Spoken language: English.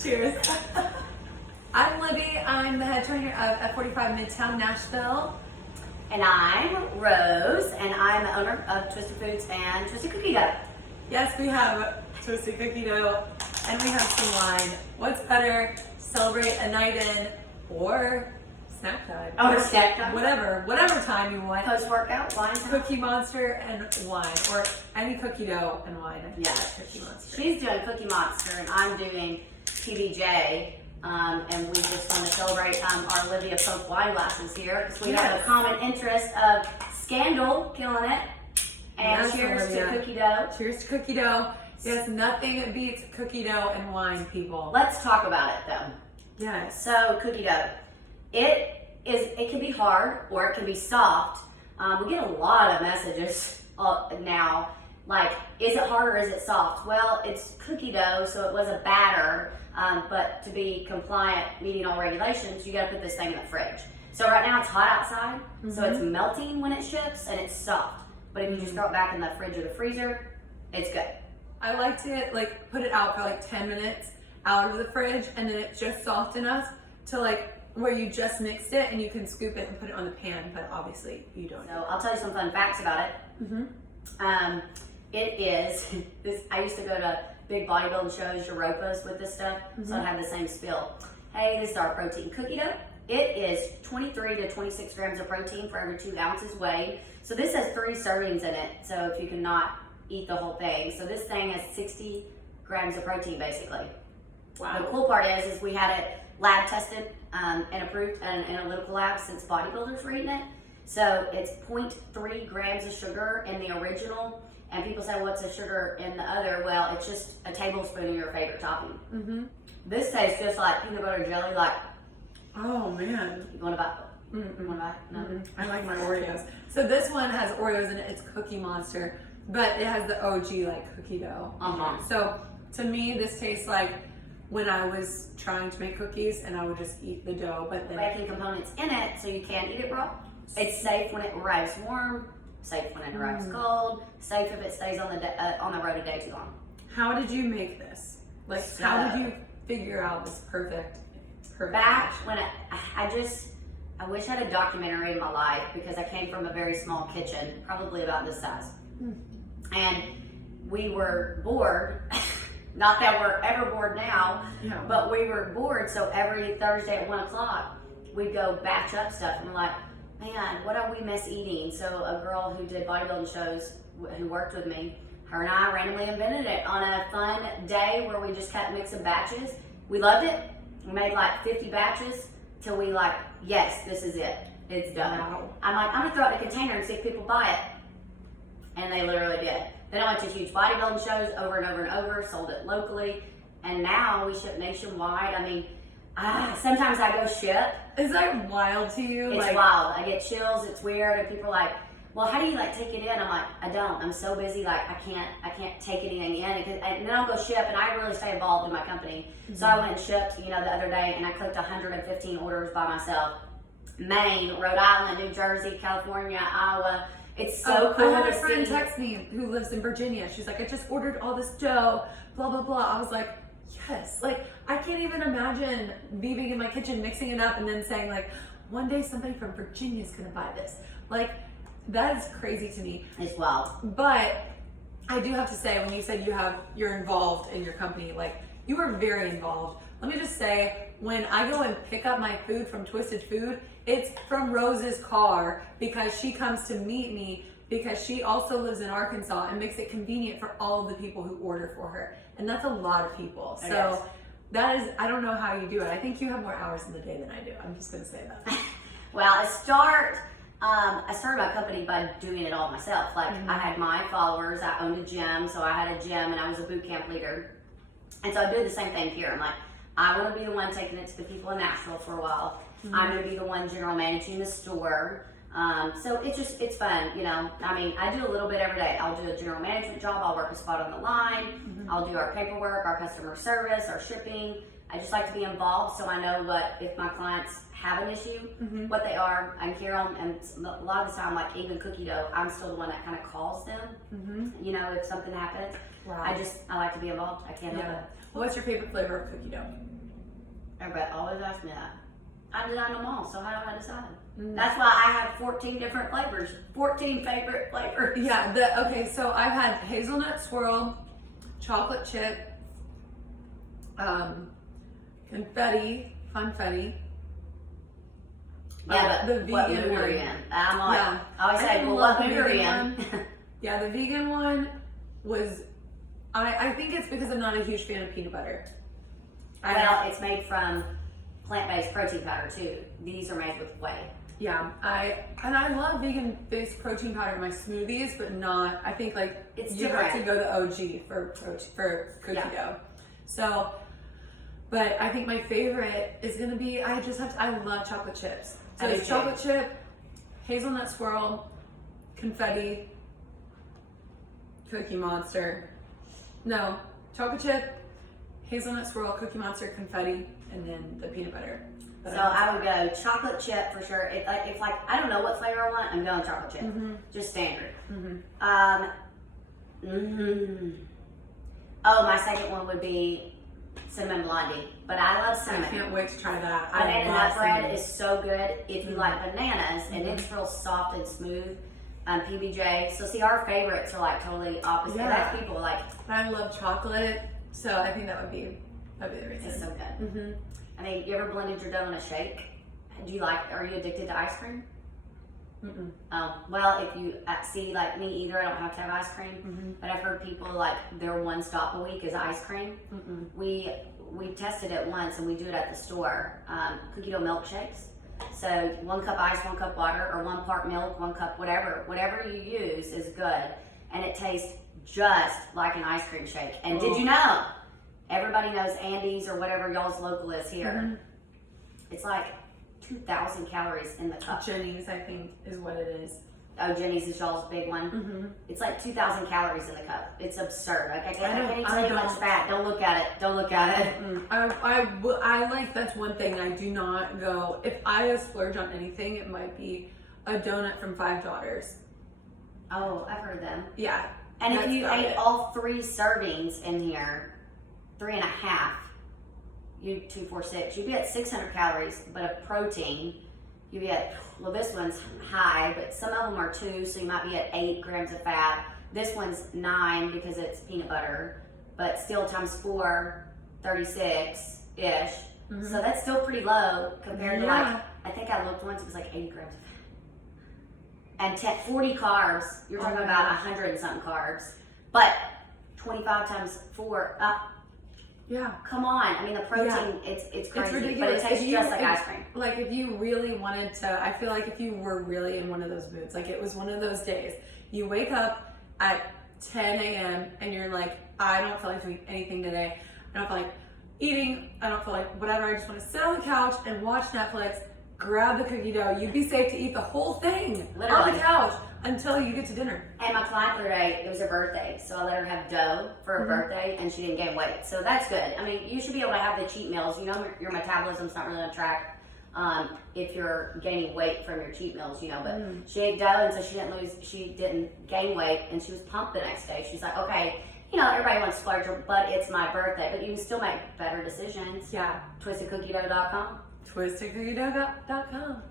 Cheers. I'm Libby. I'm the head trainer of F45 Midtown Nashville. And I'm Rose, and I'm the owner of Twisted Foods and Twisted Cookie Dough. Yes, we have twisted cookie dough and we have some wine. What's better, celebrate a night in or snack time? Or snack time. Whatever time you want. Post-workout, wine time. Cookie Monster and wine, or any cookie dough and wine. Yeah. Cookie Monster. She's doing Cookie Monster, and I'm doing PBJ. And we just want to celebrate our Olivia Pope wine glasses here because we have a common interest of Scandal killing it. And Yes, cheers Olivia. to cookie dough. Cheers to cookie dough. Yes, nothing beats cookie dough and wine, people. Let's talk about it though. Yes. So cookie dough, it can be hard or it can be soft. We get a lot of messages now, like, is it hard or is it soft? Well, it's cookie dough, so it was a batter, but to be compliant, meeting all regulations, you got to put this thing in the fridge. So right now it's hot outside, so it's melting when it ships and it's soft. But if you just throw it back in the fridge or the freezer, it's good. I like to put it out for 10 minutes out of the fridge, and then it's just soft enough to where you just mixed it and you can scoop it and put it on the pan, but obviously you don't. So I'll tell you some fun facts about it. It is this. I used to go to big bodybuilding shows, Europas, with this stuff, so I'd have the same spill. Hey, this is our protein cookie dough. It is 23 to 26 grams of protein for every 2 ounces weighed. So this has 3 servings in it. So if you cannot eat the whole thing, so this thing has 60 grams of protein basically. Wow. The cool part is we had it lab tested and approved in an analytical lab since bodybuilders were eating it. So it's 0.3 grams of sugar in the original. And people say, what's the sugar in the other? Well, it's just a tablespoon of your favorite topping. This tastes just like peanut butter jelly. Oh man. You want to buy? You want to buy? No. I like my Oreos. So this one has Oreos in it. It's Cookie Monster, but it has the OG cookie dough. So to me, this tastes like when I was trying to make cookies and I would just eat the dough, but then Baking components in it, so you can eat it raw. It's safe when it arrives warm. Safe when it arrives cold. Safe if it stays on the road a day too long. How did you make this? How did you figure out this perfect Back when I wish I had a documentary in my life because I came from a very small kitchen, probably about this size. And we were bored. Not that we're ever bored now, but we were bored. So every Thursday at 1 o'clock, we'd go batch up stuff. And we're like, man, what do we miss eating? So a girl who did bodybuilding shows, who worked with me, her and I randomly invented it on a fun day where we just kept mixing batches. We loved it. We made 50 batches till we yes, this is it. It's done. Wow. I'm going to throw it in a container and see if people buy it. And they literally did. Then I went to huge bodybuilding shows over and over and over, sold it locally. And now we ship nationwide. I mean, sometimes I go ship. Is that wild to you? It's wild. I get chills. It's weird. And people are like, well, how do you take it in? I'm like, I don't. I'm so busy. I can't take anything in. And then I'll go ship, and I really stay involved in my company. So I went and shipped, the other day, and I cooked 115 orders by myself. Maine, Rhode Island, New Jersey, California, Iowa. It's so cool. I had to a friend see. text me who lives in Virginia. She's like, I just ordered all this dough, blah, blah, blah. I was like, yes. I can't even imagine being in my kitchen, mixing it up, and then saying, one day somebody from Virginia is going to buy this. That is crazy to me. It's wild. But I do have to say, when you said you're involved in your company, you are very involved. Let me just say, when I go and pick up my food from Twisted Food, it's from Rose's car because she comes to meet me because she also lives in Arkansas and makes it convenient for all of the people who order for her. And that's a lot of people. So Yes. that is, I don't know how you do it. I think you have more hours in the day than I do. I'm just going to say that. Well, I started my company by doing it all myself. I had my followers. I owned a gym, so I had a gym, and I was a boot camp leader. And so I do the same thing here. I'm like, I want to be the one taking it to the people in Nashville for a while. I'm going to be the one general managing the store. So it's fun, I do a little bit every day. I'll do a general management job. I'll work a spot on the line. I'll do our paperwork, our customer service, our shipping. I just like to be involved so I know if my clients have an issue, what they are. I can hear them, and a lot of the time, even cookie dough, I'm still the one that kind of calls them, if something happens. Wow. I like to be involved. I can't help it. What's your favorite flavor of cookie dough? Everybody always asks me that. I design them all, so how do I decide? Mm. That's why I have 14 different flavors, 14 favorite flavors. Yeah, okay, so I've had hazelnut swirl, chocolate chip, confetti, funfetti. Yeah, the but what vegan mood are you one. in? I'm like, Yeah. I always I say, well, love what mood are you vegan in? Yeah, the vegan one was, I think it's because I'm not a huge fan of peanut butter. Well, it's made from plant-based protein powder too. These are made with whey. Yeah, I love vegan-based protein powder in my smoothies, but not. I think like It's you have to different. go to OG for cookie Yeah. dough. So, but I think my favorite is gonna be. I love chocolate chips. So I do it's too. chocolate chip, hazelnut swirl, confetti, Cookie Monster. No, chocolate chip, hazelnut swirl, Cookie Monster, confetti, and then the peanut butter. So I would go chocolate chip for sure. If I don't know what flavor I want, I'm going chocolate chip. Mm-hmm. Just standard. Mm-hmm. Oh, my second one would be cinnamon blondie, but I love I cinnamon. can't wait to try that. Banana love nut bread cinnamon. is so good if you Mhm. like bananas, and it's real soft and smooth. PBJ. So see, our favorites are like totally opposite. Yeah. That's people like, I love chocolate, so I think that'd be the it's reason. so good. Mm-hmm. I mean, you ever blended your dough in a shake? Are you addicted to ice cream? Mm-mm. Well, if you see, like me either, I don't have to have ice cream. Mm-hmm. But I've heard people like their one stop a week is ice cream. Mm-mm. We tested it once and we do it at the store. Cookie dough milkshakes. So 1 cup ice, 1 cup water, or 1 part milk, 1 cup whatever you use is good, and it tastes just like an ice cream shake. And did you know? Everybody knows Andy's or whatever y'all's local is here. Mhm. It's like 2,000 calories in the cup. Jenny's, I think, is what it is. Oh, Jenny's is y'all's big one. Mm-hmm. It's like 2,000 calories in the cup. It's absurd. Like, I can't even I tell you much don't- fat. Don't look at it. Don't look at it. I like, that's one thing I do not go, if I splurge on anything, it might be a donut from Five Daughters. Oh, I've heard them. Yeah. And if that's you about ate it. all 3 servings in here, 3.5, you 2, 4, 6, you'd be at 600 calories, but of protein, you'd be at, well, this one's high, but some of them are 2, so you might be at 8 grams of fat. This one's 9 because it's peanut butter, but still times 4, 36-ish. Mhm. So that's still pretty low compared to Yeah. like, I think I looked once, it was like 80 grams of fat. And 40 carbs, you're talking Oh my about gosh. 100 and something carbs. But 25 times 4, Yeah. come on. I mean, the protein, it's crazy. But it ridiculous. tastes If you- just like if- ice cream. Like if you really wanted to, I feel like if you were really in one of those moods, like it was one of those days, you wake up at 10 a.m. and you're like, I don't feel like doing anything today. I don't feel like eating. I don't feel like whatever. I just want to sit on the couch and watch Netflix, grab the cookie dough. You'd be safe to eat the whole thing on Literally. the couch until you get to dinner. And my client the other day, it was her birthday, so I let her have dough for her Mhm. birthday, and she didn't gain weight. So that's good. I mean, you should be able to have the cheat meals. You know, your metabolism's not really on track if you're gaining weight from your cheat meals. You know, but Mhm. she ate dough, and so she didn't gain weight, and she was pumped the next day. She's like, okay, you know, everybody wants to splurge, but it's my birthday. But you can still make better decisions. Yeah. TwistedCookieDough.com. TwistedCookieDough.com.